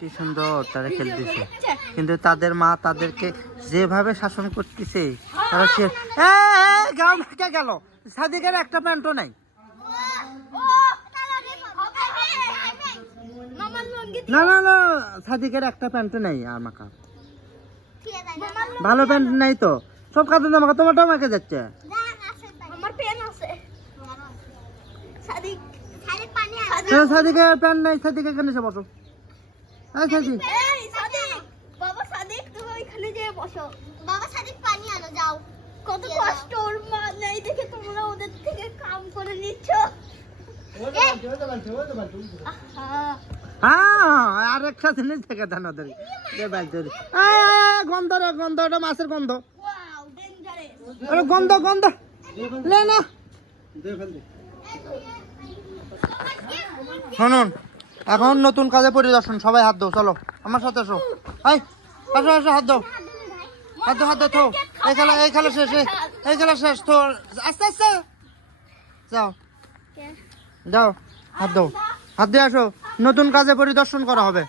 কি সুন্দর তারা খেলতেছে, কিন্তু তাদের মা তাদেরকে যেভাবে শাসন করতেছে তারা গাও কে গেল। সাদিকের একটা প্যান্টও নাই। না না না, সাদিকের একটা প্যান্টও নাই আমাকে, ভালো প্যান্ট নাই তো, সব কাঁদে আমাকে, তোমারটাও আমাকে যাচ্ছে। সাদিকের প্যান্ট নাই, সাদিক এখানে এসে বসো। বাবা সাদিক তুমি ওইখানে যেয়ে বসো। বাবা সাদিক পানি আনো যাও। কত কষ্ট, ওর মা নেই দেখে তোমরা ওদের থেকে কাম করে নিচ্ছ। আর একটা জিনিস থেকে দেন ওদের গন্ধ রে, গন্ধ, ওটা মাছের গন্ধ, গন্ধ গন্ধ লে না। শুনুন, এখন নতুন কাজে পরিদর্শন, সবাই হাত দাও, চলো আমার সাথে এসো। আসো আসো, হাত দাও, হাত দাও, হাত দাও, থো। এই খেলা শেষ, এই খেলা শেষ তো, আস্তে আস্তে যাও যাও, হাত দাও, হাত দিয়ে আসো, নতুন কাজে পরিদর্শন করা হবে।